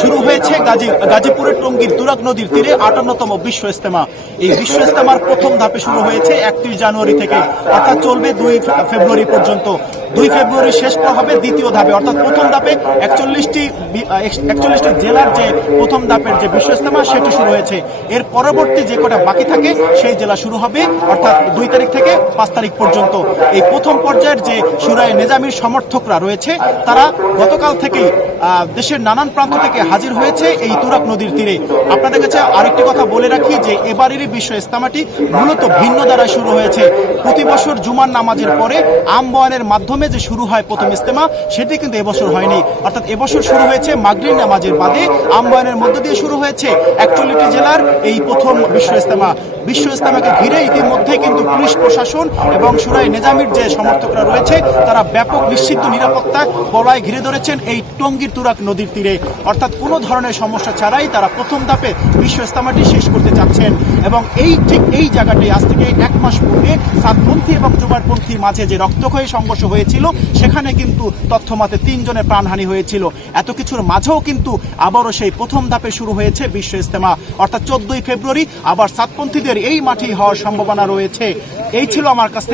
শুরু হয়েছে গাজীপুরের টঙ্গীর তুরাগ নদীর তীরে 58তম বিশ্ব ইজতেমা। এই বিশ্ব ইজতেমার প্রথম ধাপে শুরু হয়েছে 31 জানুয়ারি থেকে, অর্থাৎ চলবে 2 ফেব্রুয়ারি পর্যন্ত। 2 ফেব্রুয়ারি শেষ হবে দ্বিতীয় ধাপে, অর্থাৎ প্রথম ধাপে 41টি জেলার যে প্রথম ধাপের যে বিশ্ব ইজতেমা সেটি শুরু হয়েছে। এর পরবর্তী যে কটা বাকি থাকে সেই জেলা শুরু হবে অর্থাৎ 2 তারিখ থেকে 5 তারিখ পর্যন্ত। এই প্রথম পর্যায়ের যে শুরায়ে নেজামির সমর্থকরা রয়েছে তারা গতকাল থেকেই দেশের নানান প্রান্ত থেকে হাজির হয়েছে এই তুরাগ নদীর তীরে। আপনাদের কাছে আরেকটি কথা বলে রাখি যে এবারের বিশ্ব ইজতেমাটি মূলত ভিন্ন ধারায় শুরু হয়েছে। প্রতি বছর জুমার নামাজের পরে আম বয়ানের মাধ্যমে যে শুরু হয় প্রথম ইজতেমা, সেটি কিন্তু এবছর হয়নি। অর্থাৎ এবছর শুরু হয়েছে মাগরিব নামাজের বাদে আম বয়ানের মধ্য দিয়ে শুরু হয়েছে 41টি জেলার এই প্রথম বিশ্ব ইজতেমা। বিশ্ব ইজতেমাকে ঘিরে ইতিমধ্যে কিন্তু পুলিশ প্রশাসন এবং শুরায়ে নেজামির যে সমর্থকরা রয়েছে তারা ব্যাপক নিশ্চিত নিরাপত্তা বলয় ঘিরে ধরেছেন এই টঙ্গীর তুরাগ নদীর তীরে। অর্থাৎ কোনো ধরনের সমস্যা ছাড়াই তারা প্রথম ধাপে বিশ্ব ইজতেমাটি শেষ করতে চাচ্ছেন। এবং ঠিক এই জায়গাটাই আজ থেকে 1 মাস পূর্বে সাতপন্থী এবং জুবারপন্থীর মাঝে যে রক্তক্ষয়ী সংঘর্ষ হয়েছিল, সেখানে কিন্তু তথ্যমতে 3 জনের প্রাণহানি হয়েছিল। এত কিছুর মাঝেও কিন্তু আবারও সেই প্রথম ধাপে শুরু হয়েছে বিশ্ব ইজতেমা, অর্থাৎ 14 ফেব্রুয়ারি আবার সাতপন্থীদের এই মাঠেই হওয়ার সম্ভাবনা রয়েছে। এই ছিল আমার কাছ থেকে।